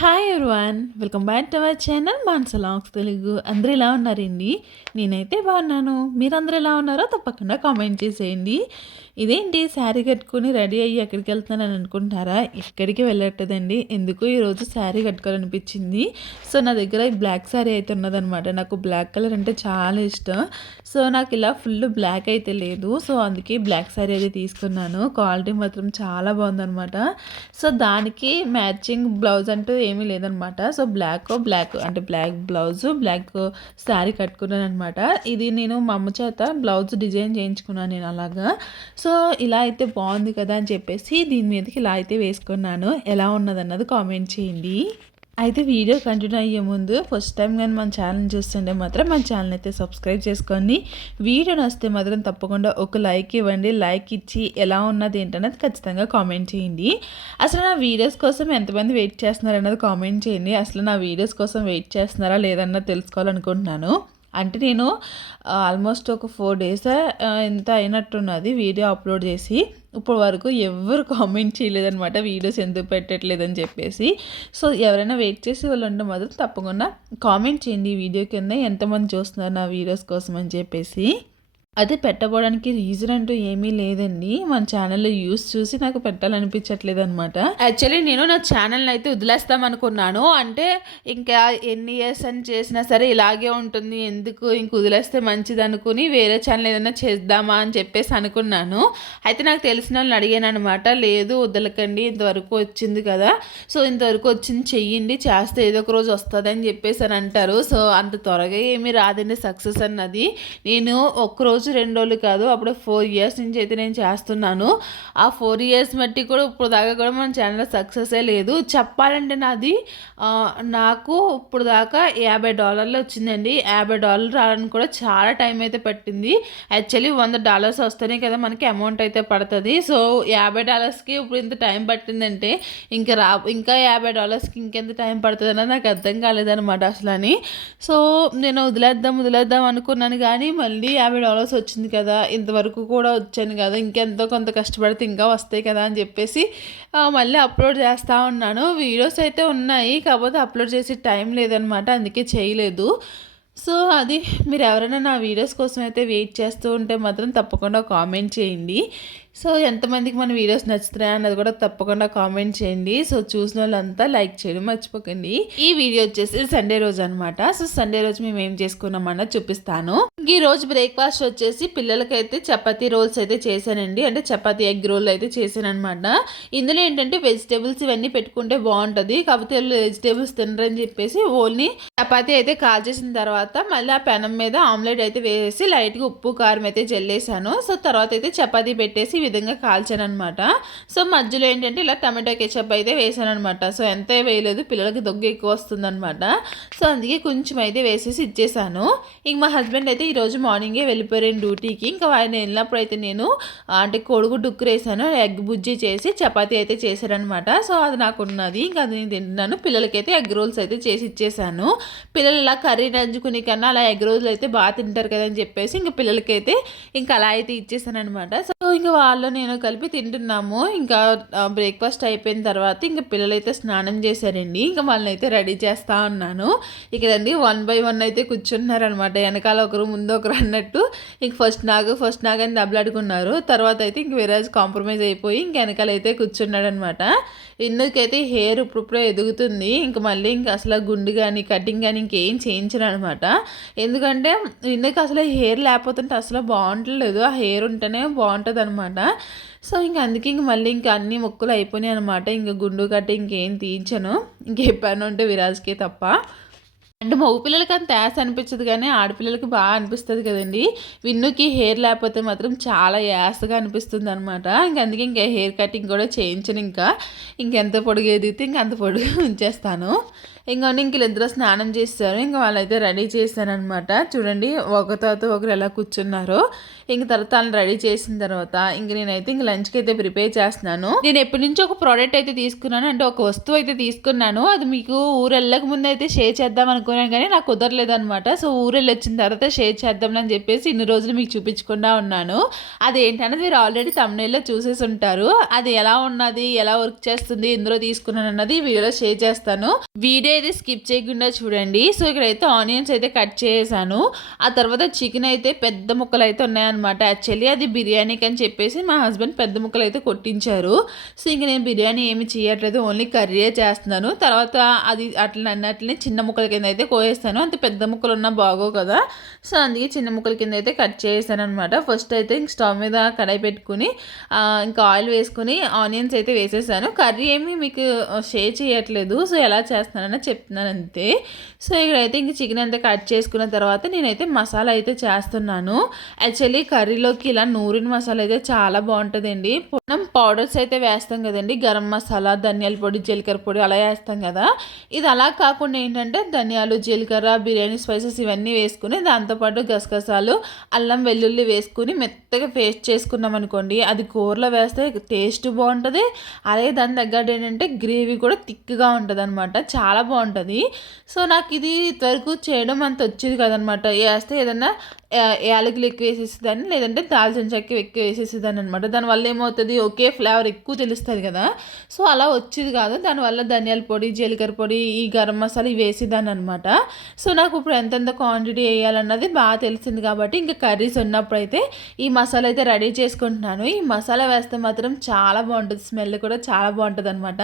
Hi everyone welcome back to our channel మాన్సలాంగ్స్ Telugu అందరూ ఎలా ఉన్నారండి? నేనైతే బాగున్నాను. మీరందరూ ఎలా ఉన్నారో తప్పకుండా కామెంట్ చేసేయండి. ఇదేంటి? శారీ కట్టుకుని రెడీ అయ్యి ఎక్కడికి వెళ్తున్నాను అనుకుంటారా? ఎక్కడికి వెళ్ళట్లేదండి. ఎందుకు ఈరోజు శారీ కట్టుకోవాలనిపించింది? సో నా దగ్గర బ్లాక్ శారీ అయితే ఉన్నదనమాట నాకు బ్లాక్ కలర్ అంటే చాలా ఇష్టం. సో నాకు ఇలా ఫుల్ బ్లాక్ అయితే లేదు. సో అందుకే బ్లాక్ శారీ అయితే తీసుకున్నాను. క్వాలిటీ మాత్రం చాలా బాగుందనమాట సో దానికి మ్యాచింగ్ బ్లౌజ్ అంటూ ఏమీ లేదనమాట. సో బ్లాక్ బ్లాక్ అంటే బ్లాక్ బ్లౌజ్ బ్లాక్ శారీ కట్టుకున్నాను అనమాట ఇది నేను మా అమ్మ చేత బ్లౌజ్ డిజైన్ చేయించుకున్నాను నేను అలాగా. సో ఇలా అయితే బాగుంది కదా అని చెప్పేసి దీని మీదకి ఇలా అయితే వేసుకున్నాను. ఎలా ఉన్నదన్నది కామెంట్ చేయండి. అయితే వీడియో కంటిన్యూ అయ్యే ముందు ఫస్ట్ టైం కానీ మన ఛానల్ చూస్తుంటే మాత్రం మన ఛానల్ అయితే సబ్స్క్రైబ్ చేసుకోండి. వీడియో నచ్చితే మాత్రం తప్పకుండా ఒక లైక్ ఇవ్వండి. లైక్ ఇచ్చి ఎలా ఉన్నది ఏంటన్నది ఖచ్చితంగా కామెంట్ చేయండి. అసలు నా వీడియోస్ కోసం ఎంతమంది వెయిట్ చేస్తున్నారు అన్నది కామెంట్ చేయండి. అసలు నా వీడియోస్ కోసం వెయిట్ చేస్తున్నారా లేదన్నది తెలుసుకోవాలనుకుంటున్నాను. అంటే నేను ఆల్మోస్ట్ ఒక ఫోర్ డేస్ ఎంత అయినట్టున్నది వీడియో అప్లోడ్ చేసి ఇప్పుడు వరకు ఎవరు కామెంట్ చేయలేదనమాట వీడియోస్ ఎందుకు పెట్టట్లేదని చెప్పేసి. సో ఎవరైనా వెయిట్ చేసి వాళ్ళు ఉంటే మాత్రం తప్పకుండా కామెంట్ చేయండి వీడియో కింద ఎంతమంది చూస్తున్నారు నా వీడియోస్ కోసం అని చెప్పేసి. అది పెట్టబోడానికి రీజన్ అంటూ ఏమీ లేదండి. మన ఛానల్లో యూస్ చూసి నాకు పెట్టాలనిపించట్లేదు అనమాట యాక్చువల్లీ నేను నా ఛానల్ని అయితే వదిలేస్తాం అనుకున్నాను. అంటే ఇంకా ఎన్ని ఇయర్స్ అని చేసినా సరే ఇలాగే ఉంటుంది. ఎందుకు ఇంక వదిలేస్తే మంచిది అనుకుని వేరే ఛానల్ ఏదైనా చేద్దామా అని చెప్పేసి అనుకున్నాను. అయితే నాకు తెలిసిన వాళ్ళని అడిగాను అనమాట లేదు వదలకండి. ఇంతవరకు వచ్చింది కదా. సో ఇంతవరకు వచ్చింది చెయ్యండి. చేస్తే ఏదో ఒక రోజు వస్తుంది అని చెప్పేసి అని అంటారు. సో అంత త్వరగా ఏమీ రాదండి సక్సెస్ అన్నది. నేను ఒక్కరోజు రోజు రెండు రోజులు కాదు అప్పుడు ఫోర్ ఇయర్స్ నుంచి అయితే నేను చేస్తున్నాను. ఆ ఫోర్ ఇయర్స్ బట్టి కూడా ఇప్పుడు దాకా కూడా మన ఛానల్ సక్సెసే లేదు. చెప్పాలంటే నాది నాకు ఇప్పుడు దాకా యాభై డాలర్లు వచ్చిందండి. యాభై డాలర్లు రావడానికి కూడా చాలా టైం అయితే పట్టింది. యాక్చువల్లీ వంద డాలర్స్ వస్తేనే కదా మనకి అమౌంట్ అయితే పడుతుంది. సో యాభై డాలర్స్కి ఇప్పుడు ఇంత టైం పట్టిందంటే ఇంకా రా ఇంకా యాభై డాలర్స్కి ఇంకెంత టైం పడుతుంది అన్నది నాకు అర్థం కాలేదన్నమాట అసలు అని. సో నేను వదిలేద్దాం వదిలేద్దాం అనుకున్నాను కానీ మళ్ళీ యాభై డాలర్స్ వచ్చింది కదా ఇంతవరకు కూడా వచ్చాను కదా ఇంకెంతో కొంత కష్టపడితే ఇంకా వస్తాయి కదా అని చెప్పేసి మళ్ళీ అప్లోడ్ చేస్తూ ఉన్నాను. వీడియోస్ అయితే ఉన్నాయి కాకపోతే అప్లోడ్ చేసే టైం లేదనమాట అందుకే చేయలేదు. సో అది మీరు ఎవరైనా నా వీడియోస్ కోసం అయితే వెయిట్ చేస్తూ ఉంటే మాత్రం తప్పకుండా కామెంట్ చేయండి. సో ఎంతమందికి మన వీడియోస్ నచ్చుతున్నాయి అన్నది కూడా తప్పకుండా కామెంట్ చేయండి. సో చూసిన వాళ్ళంతా లైక్ చేయడం మర్చిపోకండి. ఈ వీడియో వచ్చేసి సండే రోజు అనమాట సో సండే రోజు మేము ఏం చేసుకున్నామన్నా చూపిస్తాను. ఈ రోజు బ్రేక్ఫాస్ట్ వచ్చేసి పిల్లలకైతే చపాతీ రోల్స్ అయితే చేశానండి. అంటే చపాతీ ఎగ్ రోల్ అయితే చేశాను అనమాట ఇందులో ఏంటంటే వెజిటేబుల్స్ ఇవన్నీ పెట్టుకుంటే బాగుంటుంది. కాకపోతే వెజిటేబుల్స్ తినరని చెప్పేసి ఓన్లీ చపాతీ అయితే కాల్ చేసిన తర్వాత మళ్ళీ ఆ పెనం మీద ఆమ్లెట్ అయితే వేసి లైట్గా ఉప్పు కారం అయితే జల్లేసాను సో తర్వాత అయితే చపాతీ పెట్టేసి విధంగా కాల్చాను అనమాట సో మధ్యలో ఏంటంటే ఇలా టమాటో కెచప్ అయితే వేసాను అనమాట సో ఎంత వేయలేదు పిల్లలకి దొగ్గ ఎక్కువ వస్తుందనమాట సో అందుకే కొంచెం అయితే వేసేసి ఇచ్చేసాను. ఇంక మా హస్బెండ్ అయితే ఈరోజు మార్నింగే వెళ్ళిపోయాను డ్యూటీకి. ఇంకా ఆయన వెళ్ళినప్పుడు అయితే నేను అంటే కొడుకు డుక్కురేసాను ఎగ్ బుజ్జి చేసి చపాతీ అయితే చేశారనమాట సో అది నాకు ఉన్నది ఇంకా అది నేను తింటున్నాను. పిల్లలకైతే ఎగ్ రోల్స్ అయితే చేసి ఇచ్చేసాను. పిల్లలు ఇలా కర్రీ నంచుకునే కన్నా అలా ఎగ్ రోజులు అయితే బాగా తింటారు కదా అని చెప్పేసి ఇంకా పిల్లలకైతే ఇంకా అలా అయితే ఇచ్చేసాను అనమాట సో ఇంకా వాళ్ళు నేను కలిపి తింటున్నాము. ఇంకా బ్రేక్ఫాస్ట్ అయిపోయిన తర్వాత ఇంకా పిల్లలైతే స్నానం చేశారండి. ఇంకా వాళ్ళని అయితే రెడీ చేస్తూ ఉన్నాను. ఇక్కడండి వన్ బై వన్ అయితే కూర్చున్నారనమాట. వెనకాల ఒకరు ముందు ఒకరు అన్నట్టు ఇంక ఫస్ట్ నాగు ఫస్ట్ నాగ్ అని దెబ్బలాడుకున్నారు. తర్వాత అయితే ఇంక వేరే కాంప్రమైజ్ అయిపోయి ఇంక వెనకాల అయితే కూర్చున్నాడనమాట. ఇందుకైతే హెయిర్ ఇప్పుడు ఎదుగుతుంది. ఇంక మళ్ళీ ఇంక అసలు గుండు కానీ కటింగ్ కానీ ఇంకేం చేయించను అనమాట ఎందుకంటే ఇందుకు అసలు హెయిర్ లేకపోతుంటే అసలు బాగుంటలేదు. ఆ హెయిర్ ఉంటేనే బాగుంటుంది అనమాట సో ఇంక అందుకే ఇంక మళ్ళీ ఇంకా అన్ని మొక్కులు అయిపోయినాయి అనమాట ఇంక గుండు కట్టి ఇంకేం తీయించను. ఇంకేపాను అంటే విరాజ్కే తప్ప. అంటే మగపిల్లలకి అంత యాస్ అనిపించదు కానీ ఆడపిల్లలకి బాగా అనిపిస్తుంది కదండి. విన్నుకి హెయిర్ లేకపోతే మాత్రం చాలా యాస్గా అనిపిస్తుంది అనమాట ఇంక అందుకే ఇంకా హెయిర్ కటింగ్ కూడా చేయించను ఇంకా. ఇంకెంత పొడుగు ఎదిగితే ఇంక అంత పొడుగు ఉంచేస్తాను. ఇంకా ఇంక ఇద్దరు స్నానం చేస్తారు. ఇంకా వాళ్ళైతే రెడీ చేశారనమాట చూడండి ఒక తర్వాత ఒకరు ఎలా కూర్చున్నారో. ఇంక తర్వాత వాళ్ళని రెడీ చేసిన తర్వాత ఇంక నేనైతే ఇంక లంచ్కి అయితే ప్రిపేర్ చేస్తున్నాను. నేను ఎప్పటి నుంచి ఒక ప్రోడక్ట్ అయితే తీసుకున్నాను. అంటే ఒక వస్తువు అయితే తీసుకున్నాను. అది మీకు ఊరు వెళ్ళక ముందు అయితే షేర్ చేద్దాం అనుకున్నాను కానీ నాకు కుదరలేదనమాట సో ఊరు వెళ్ళి వచ్చిన తర్వాత షేర్ చేద్దాం అని చెప్పేసి ఇన్ని రోజులు మీకు చూపించకుండా ఉన్నాను. అది ఏంటనేది మీరు ఆల్రెడీ తమిళలో చూసేసి ఉంటారు. అది ఎలా ఉన్నది ఎలా వర్క్ చేస్తుంది ఇందులో తీసుకున్నాను అన్నది వీడియోలో షేర్ చేస్తాను. వీడియో అయితే స్కిప్ చేయకుండా చూడండి. సో ఇక్కడైతే ఆనియన్స్ అయితే కట్ చేసాను. ఆ తర్వాత చికెన్ అయితే పెద్ద ముక్కలు అయితే ఉన్నాయన్నమాట. యాక్చువల్లీ అది బిర్యానీకి అని చెప్పేసి మా హస్బెండ్ పెద్ద ముక్కలు అయితే కొట్టించారు. సో ఇంక నేను బిర్యానీ ఏమి చేయట్లేదు. ఓన్లీ కర్రీయే చేస్తున్నాను. తర్వాత అది అట్లా అన్నట్లనే చిన్న ముక్కల కింద అయితే కోయేస్తాను అంత పెద్ద ముక్కలు ఉన్నా బాగో కదా. సో అందుకే చిన్న ముక్కల కింద అయితే కట్ చేసాను అనమాట ఫస్ట్ అయితే ఇంక స్టవ్ మీద కడాయి పెట్టుకుని ఇంకా ఆయిల్ వేసుకుని ఆనియన్స్ అయితే వేసేసాను. కర్రీ ఏమి మీకు షేర్ చేయట్లేదు. సో ఎలా చేస్తున్నానని చెప్తున్నాను అంతే సో ఇక్కడైతే ఇంక చికెన్ అంతా కట్ చేసుకున్న తర్వాత నేనైతే మసాలా అయితే చేస్తున్నాను. యాక్చువల్లీ కర్రీలోకి ఇలా నూరిన మసాలా అయితే చాలా బాగుంటుందండి. మనం పౌడర్స్ అయితే వేస్తాం కదండి. గరం మసాలా ధనియాల పొడి జీలకర్ర పొడి అలా వేస్తాం కదా. ఇది అలా కాకుండా ఏంటంటే ధనియాలు జీలకర్ర బిర్యానీ స్పైసెస్ ఇవన్నీ వేసుకుని దాంతోపాటు గసగసాలు అల్లం వెల్లుల్లి వేసుకుని మెత్తగా పేస్ట్ చేసుకున్నాం అనుకోండి అది కూరలో వేస్తే టేస్ట్ బాగుంటుంది. అలాగే దాని తగ్గట్టు ఏంటంటే గ్రేవీ కూడా థిక్గా ఉంటుంది అనమాట చాలా బాగుంటుంది. సో నాకు ఇది వరకు చేయడం అంత వచ్చేది కదనమాట. వేస్తే ఏదన్నా యాలకులు ఎక్కువ వేసేసేదాన్ని లేదంటే దాల్చిన చెక్క ఎక్కువ వేసేసేదాన్ని అనమాట దానివల్ల ఏమవుతుంది? ఒకే ఫ్లేవర్ ఎక్కువ తెలుస్తుంది కదా. సో అలా వచ్చేది కాదు. దానివల్ల ధనియాల పొడి జీలకర్ర పొడి ఈ గరం మసాలా ఇవి వేసేదాన్ని అనమాట సో నాకు ఇప్పుడు ఎంతెంత క్వాంటిటీ వేయాలన్నది బాగా తెలిసింది కాబట్టి ఇంకా కర్రీస్ ఉన్నప్పుడు అయితే ఈ మసాలా అయితే రెడీ చేసుకుంటున్నాను. ఈ మసాలా వేస్తే మాత్రం చాలా బాగుంటుంది. స్మెల్ కూడా చాలా బాగుంటుంది అనమాట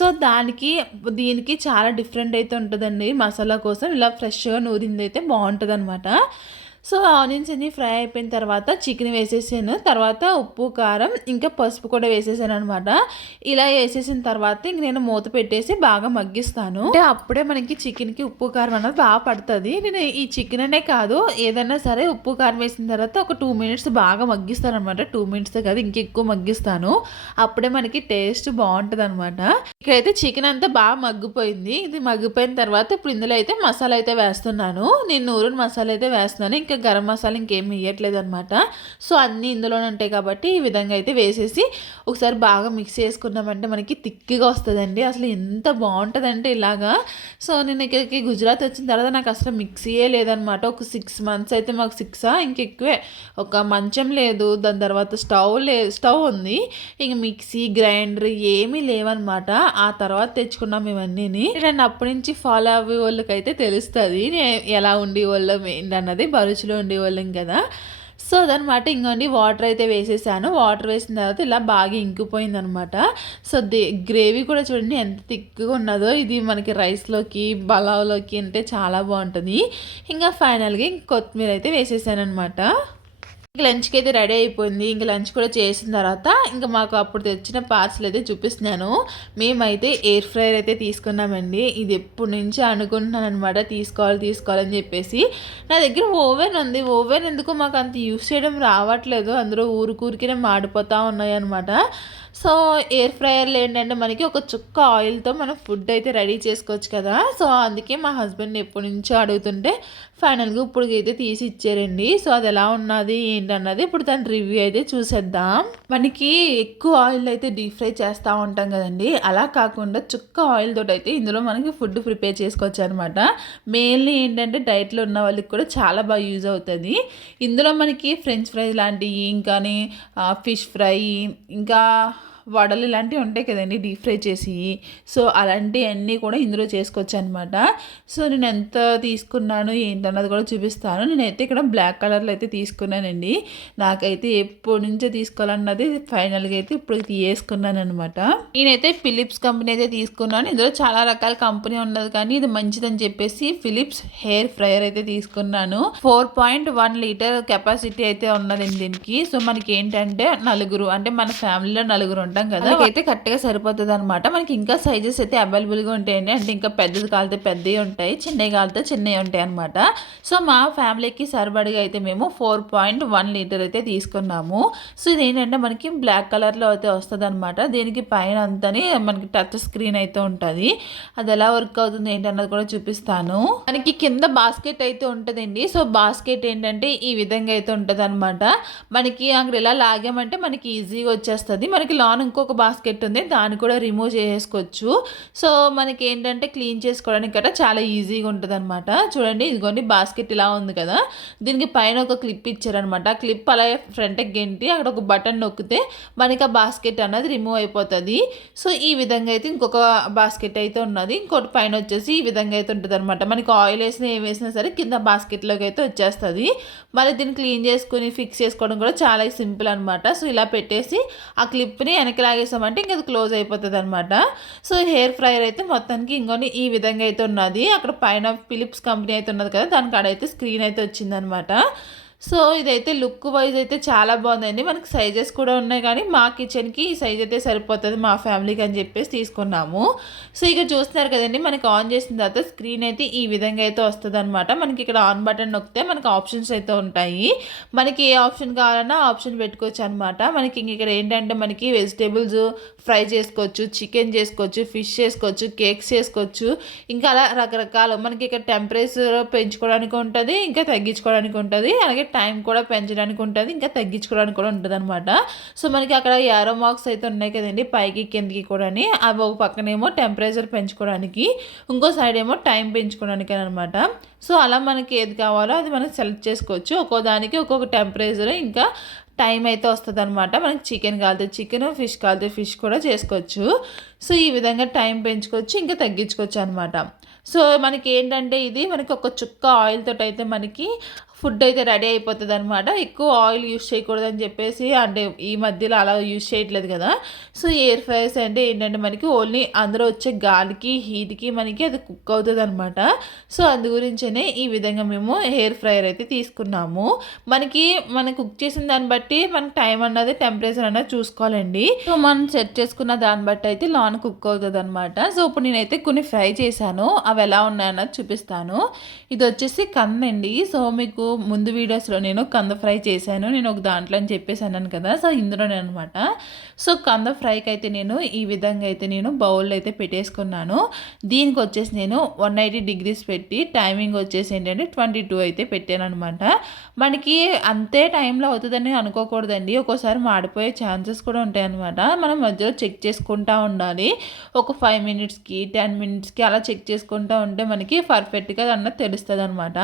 సో దానికి దీనికి చాలా డిఫరెంట్ అయితే ఉంటుందండి. మసాలా కోసం ఇలా ఫ్రెష్గా నూరింది అయితే బాగుంటుంది అనమాట సో ఆనియన్స్ అన్ని ఫ్రై అయిపోయిన తర్వాత చికెన్ వేసేసాను. తర్వాత ఉప్పు కారం ఇంకా పసుపు కూడా వేసేసాను అనమాట ఇలా వేసేసిన తర్వాత ఇంక నేను మూత పెట్టేసి బాగా మగ్గిస్తాను. అంటే అప్పుడే మనకి చికెన్కి ఉప్పు కారం అనేది బాగా పడుతుంది. నేను ఈ చికెన్ అనే కాదు ఏదైనా సరే ఉప్పు కారం వేసిన తర్వాత ఒక టూ మినిట్స్ బాగా మగ్గిస్తాను అనమాట టూ మినిట్స్ కాదు ఇంకెక్కువ మగ్గిస్తాను. అప్పుడే మనకి టేస్ట్ బాగుంటుంది అనమాట ఇక్కడైతే చికెన్ అంతా బాగా మగ్గిపోయింది. ఇది మగ్గిపోయిన తర్వాత ఇప్పుడు ఇందులో అయితే మసాలా అయితే వేస్తున్నాను. నేను నూరుని మసాలా అయితే వేస్తున్నాను. ఇంకా గరం మసాలా ఇంకేం వేయట్లేదు అనమాట సో అన్నీ ఇందులోనే ఉంటాయి కాబట్టి ఈ విధంగా అయితే వేసేసి ఒకసారి బాగా మిక్స్ చేసుకున్నామంటే మనకి తిక్కిగా వస్తుందండి. అసలు ఎంత బాగుంటుందంటే ఇలాగా. సో నేను ఇక్కడికి గుజరాత్ వచ్చిన తర్వాత నాకు అసలు మిక్సీయే లేదనమాట ఒక సిక్స్ మంత్స్ అయితే మాకు సిక్సా? ఇంకెక్కువే ఒక మంచం లేదు దాని తర్వాత స్టవ్ లే స్టవ్ ఉంది. ఇంక మిక్సీ గ్రైండర్ ఏమీ లేవన్నమాట. ఆ తర్వాత తెచ్చుకున్నాం ఇవన్నీ నేను అప్పటి నుంచి ఫాలో అయ్యే వాళ్ళకైతే తెలుస్తుంది. ఎలా ఉండి వాళ్ళం ఏంటన్నది బరుచు బీచ్లో ఉండేవాళ్ళం కదా. సో అదనమాట ఇంకోండి వాటర్ అయితే వేసేసాను. వాటర్ వేసిన తర్వాత ఇలా బాగా ఇంకిపోయింది అనమాట సో దే గ్రేవీ కూడా చూడండి ఎంత థిక్గా ఉన్నదో. ఇది మనకి రైస్లోకి బలావ్లోకి అంటే చాలా బాగుంటుంది. ఇంకా ఫైనల్గా ఇంక కొత్తిమీర అయితే వేసేసాను అనమాట ఇంక లంచ్కి అయితే రెడీ అయిపోయింది. ఇంక లంచ్ కూడా చేసిన తర్వాత ఇంకా మాకు అప్పుడు తెచ్చిన పార్సల్ అయితే చూపిస్తున్నాను. మేమైతే ఎయిర్ ఫ్రైయర్ అయితే తీసుకున్నామండి. ఇది ఎప్పటి నుంచి అనుకుంటున్నాను అనమాట తీసుకోవాలి తీసుకోవాలని చెప్పేసి. నా దగ్గర ఓవెన్ ఉంది. ఓవెన్ ఎందుకు మాకు అంత యూస్ చేయడం రావట్లేదు. అందులో ఊరికూరికినే మాడిపోతూ ఉన్నాయి అనమాట సో ఎయిర్ ఫ్రైయర్లో ఏంటంటే మనకి ఒక చుక్క ఆయిల్తో మనం ఫుడ్ అయితే రెడీ చేసుకోవచ్చు కదా. సో అందుకే మా హస్బెండ్ ఎప్పటి నుంచో అడుగుతుంటే ఫైనల్గా ఇప్పుడు అయితే తీసి ఇచ్చారండి. సో అది ఎలా ఉన్నది ఏంటన్నది ఇప్పుడు దాని రివ్యూ అయితే చూసేద్దాం. మనకి ఎక్కువ ఆయిల్ అయితే డీప్ ఫ్రై చేస్తూ ఉంటాం కదండి. అలా కాకుండా చుక్క ఆయిల్ తోటి అయితే ఇందులో మనకి ఫుడ్ ప్రిపేర్ చేసుకోవచ్చు అనమాట మెయిన్లీ ఏంటంటే డైట్లో ఉన్న వాళ్ళకి కూడా చాలా బాగా యూజ్ అవుతుంది. ఇందులో మనకి ఫ్రెంచ్ ఫ్రై లాంటివి ఇంకా ఫిష్ ఫ్రై ఇంకా వడలు ఇలాంటివి ఉంటాయి కదండి డీప్ ఫ్రై చేసి. సో అలాంటివన్నీ కూడా ఇందులో చేసుకోవచ్చు అనమాట సో నేను ఎంత తీసుకున్నాను ఏంటన్నది కూడా చూపిస్తాను. నేనైతే ఇక్కడ బ్లాక్ కలర్లో అయితే తీసుకున్నానండి. నాకైతే ఎప్పటి నుంచో తీసుకోవాలన్నది ఫైనల్గా అయితే ఇప్పుడు తీసుకున్నాను అనమాట నేనైతే ఫిలిప్స్ కంపెనీ అయితే తీసుకున్నాను. ఇందులో చాలా రకాల కంపెనీ ఉన్నది కానీ ఇది మంచిదని చెప్పేసి ఫిలిప్స్ హెయిర్ ఫ్రైయర్ అయితే తీసుకున్నాను. Four point one litre capacity అయితే ఉన్నదండి దీనికి. సో మనకి ఏంటంటే నలుగురు అంటే మన ఫ్యామిలీలో నలుగురు ఉంటారు. ఉంటాం కదా అయితే కరెక్ట్గా సరిపోతుంది అనమాట మనకి ఇంకా సైజెస్ అయితే అవైలబుల్గా ఉంటాయండి. అంటే ఇంకా పెద్దది కాలితే పెద్దవి ఉంటాయి చిన్నవి కాలితే చిన్నవి ఉంటాయి అనమాట సో మా ఫ్యామిలీకి సరిపడిగా అయితే మేము ఫోర్ పాయింట్ వన్ లీటర్ అయితే తీసుకున్నాము. సో ఇది ఏంటంటే మనకి బ్లాక్ కలర్లో అయితే వస్తుంది అనమాట దీనికి పైన అంతని మనకి టచ్ స్క్రీన్ అయితే ఉంటుంది. అది ఎలా వర్క్ అవుతుంది ఏంటన్నది కూడా చూపిస్తాను. మనకి కింద బాస్కెట్ అయితే ఉంటుందండి. సో బాస్కెట్ ఏంటంటే ఈ విధంగా అయితే ఉంటుంది మనకి అక్కడ ఇలా లాగామంటే మనకి ఈజీగా వచ్చేస్తుంది. మనకి లాన్ ఇంకొక బాస్కెట్ ఉంది. దాన్ని కూడా రిమూవ్ చేసుకోవచ్చు. సో మనకి ఏంటంటే క్లీన్ చేసుకోవడానికి గట్రా చాలా ఈజీగా ఉంటుంది అనమాట చూడండి ఇదిగోండి బాస్కెట్ ఇలా ఉంది కదా. దీనికి పైన ఒక క్లిప్ ఇచ్చారనమాట క్లిప్ అలాగే ఫ్రంట్కి గెంటి అక్కడ ఒక బటన్ నొక్కితే మనకి ఆ బాస్కెట్ అనేది రిమూవ్ అయిపోతుంది. సో ఈ విధంగా అయితే ఇంకొక బాస్కెట్ అయితే ఉన్నది. ఇంకోటి పైన వచ్చేసి ఈ విధంగా అయితే ఉంటుంది అనమాట మనకి ఆయిల్ వేసినా ఏం వేసినా సరే కింద బాస్కెట్లోకి అయితే వచ్చేస్తుంది. మళ్ళీ దీన్ని క్లీన్ చేసుకుని ఫిక్స్ చేసుకోవడం కూడా చాలా సింపుల్ అనమాట సో ఇలా పెట్టేసి ఆ క్లిప్ని పైకి లాగేసామంటే ఇంక అది క్లోజ్ అయిపోతుంది అనమాట సో హెయిర్ ఫ్రైయర్ అయితే మొత్తానికి ఇంకొని ఈ విధంగా అయితే ఉన్నది. అక్కడ పైన ఫిలిప్స్ కంపెనీ అయితే ఉన్నది కదా దానికి కాడైతే స్క్రీన్ అయితే వచ్చిందనమాట సో ఇదైతే లుక్ వైజ్ అయితే చాలా బాగుందండి. మనకి సైజెస్ కూడా ఉన్నాయి కానీ మా కిచెన్కి ఈ సైజ్ అయితే సరిపోతుంది మా ఫ్యామిలీకి అని చెప్పేసి తీసుకున్నాము. సో ఇక చూస్తున్నారు కదండి మనకి ఆన్ చేసిన తర్వాత స్క్రీన్ అయితే ఈ విధంగా అయితే వస్తుంది అనమాట మనకి ఇక్కడ ఆన్ బటన్ నొక్కితే మనకి ఆప్షన్స్ అయితే ఉంటాయి. మనకి ఏ ఆప్షన్ కావాలన్నా ఆప్షన్ పెట్టుకోవచ్చు అనమాట మనకి ఇక్కడ ఏంటంటే మనకి వెజిటేబుల్స్ ఫ్రై చేసుకోవచ్చు చికెన్ చేసుకోవచ్చు ఫిష్ చేసుకోవచ్చు కేక్స్ చేసుకోవచ్చు. ఇంకా అలా రకరకాలు. మనకి ఇక్కడ టెంపరేచర్ పెంచుకోవడానికి ఉంటుంది ఇంకా తగ్గించుకోవడానికి ఉంటుంది. అలాగే టైం కూడా పెంచడానికి ఉంటుంది ఇంకా తగ్గించుకోవడానికి కూడా ఉంటుంది అనమాట సో మనకి అక్కడ యారో మార్క్స్ అయితే ఉన్నాయి కదండి పైకి కిందకి కూడా అవి ఒక పక్కనేమో టెంపరేచర్ పెంచుకోవడానికి ఇంకో సైడ్ ఏమో టైం పెంచుకోవడానికి అనమాట సో అలా మనకి ఏది కావాలో అది మనం సెలెక్ట్ చేసుకోవచ్చు. ఒక్కో దానికి ఒక్కొక్క టెంపరేచర్ ఇంకా టైం అయితే వస్తుంది అనమాట మనకి చికెన్ కాలితే చికెన్ ఫిష్ కాలితే ఫిష్ కూడా చేసుకోవచ్చు. సో ఈ విధంగా టైం పెంచుకోవచ్చు ఇంకా తగ్గించుకోవచ్చు అనమాట సో మనకి ఏంటంటే ఇది మనకి ఒక చుక్క ఆయిల్ తోటి అయితే మనకి ఫుడ్ అయితే రెడీ అయిపోతుంది అనమాట ఎక్కువ ఆయిల్ యూస్ చేయకూడదని చెప్పేసి అంటే ఈ మధ్యలో అలా యూజ్ చేయట్లేదు కదా. సో ఎయిర్ ఫ్రైస్ అంటే ఏంటంటే మనకి ఓన్లీ అందులో వచ్చే గాలికి హీట్కి మనకి అది కుక్ అవుతుంది అనమాట సో అందు గురించనే ఈ విధంగా మేము హెయిర్ ఫ్రైయర్ అయితే తీసుకున్నాము. మనకి మనం కుక్ చేసిన దాన్ని బట్టి మనకి టైం అన్నది టెంపరేచర్ అన్నది చూసుకోవాలండి. సో మనం సెట్ చేసుకున్న దాన్ని బట్టి అయితే లాన్ కుక్ అవుతుంది అనమాట సో ఇప్పుడు నేనైతే కొన్ని ఫ్రై చేశాను. అవి ఎలా ఉన్నాయన్నది చూపిస్తాను. ఇది వచ్చేసి కందండి సో మీకు ముందు వీడియోస్లో నేను కంద ఫ్రై చేశాను. నేను ఒక దాంట్లో అని చెప్పేసి అన్నాను కదా. సో ఇందులోనే అనమాట సో కంద ఫ్రైకి అయితే నేను ఈ విధంగా అయితే నేను బౌల్లో అయితే పెట్టేసుకున్నాను. దీనికి వచ్చేసి నేను వన్ ఎయిటీ డిగ్రీస్ పెట్టి టైమింగ్ వచ్చేసి ఏంటంటే ట్వంటీ టూ అయితే పెట్టాను అనమాట మనకి అంతే టైంలో అవుతుందని అనుకోకూడదండి. ఒక్కోసారి మాడిపోయే ఛాన్సెస్ కూడా ఉంటాయి అనమాట మనం మధ్యలో చెక్ చేసుకుంటూ ఉండాలి. ఒక ఫైవ్ మినిట్స్కి టెన్ మినిట్స్కి అలా చెక్ చేసుకుంటూ ఉంటే మనకి పర్ఫెక్ట్గా అన్నది తెలుస్తుంది అనమాట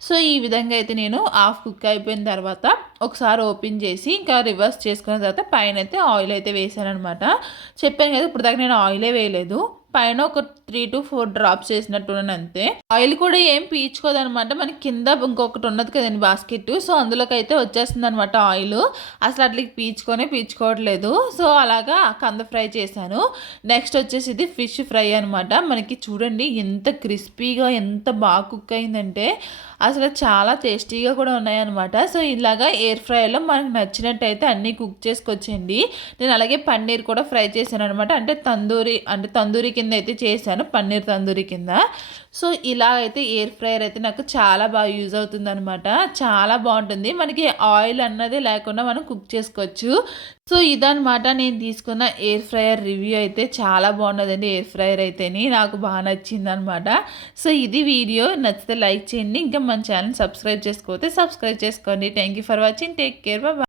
సో ఈ విధంగా అయితే నేను హాఫ్ కుక్ అయిపోయిన తర్వాత ఒకసారి ఓపెన్ చేసి ఇంకా రివర్స్ చేసుకున్న తర్వాత పైన అయితే ఆయిల్ అయితే వేసాను అనమాట చెప్పాను కదా ఇప్పుడు దాకా నేను ఆయిలే వేయలేదు. పైన ఒక త్రీ టు ఫోర్ డ్రాప్స్ వేసినట్టున్నాను అంతే. ఆయిల్ కూడా ఏం పీచుకోదనమాట మనకి కింద ఇంకొకటి ఉన్నది కదండి బాస్కెట్. సో అందులోకి అయితే వచ్చేస్తుంది అనమాట ఆయిల్. అసలు అట్లకి పీచుకొనే పీచుకోవట్లేదు సో అలాగా కంద ఫ్రై చేశాను. నెక్స్ట్ వచ్చేసి ఇది ఫిష్ ఫ్రై అనమాట. మనకి చూడండి ఎంత క్రిస్పీగా ఎంత బాగా కుక్ అయిందంటే అసలు చాలా టేస్టీగా కూడా ఉన్నాయన్నమాట. సో ఇలాగా ఎయిర్ ఫ్రైలో మనకు నచ్చినట్టయితే అన్నీ కుక్ చేసుకొచ్చండి నేను అలాగే పన్నీర్ కూడా ఫ్రై చేశాను అనమాట అంటే తందూరి అంటే తందూరి కింద అయితే చేశాను. పన్నీర్ తందూరి కింద. సో ఇలా అయితే ఎయిర్ ఫ్రైయర్ అయితే నాకు చాలా బాగా యూజ్ అవుతుంది అనమాట చాలా బాగుంటుంది. మనకి ఆయిల్ అన్నది లేకుండా మనం కుక్ చేసుకోవచ్చు. సో ఇదనమాట నేను తీసుకున్న ఎయిర్ ఫ్రైయర్ రివ్యూ అయితే. చాలా బాగున్నదండి ఎయిర్ ఫ్రైయర్ అయితేని. నాకు బాగా నచ్చింది అనమాట సో ఇది వీడియో. నచ్చితే లైక్ చేయండి. ఇంకా మన ఛానల్ సబ్స్క్రైబ్ చేసుకోతే సబ్స్క్రైబ్ చేసుకోండి. Thank you for watching. Take care. Baba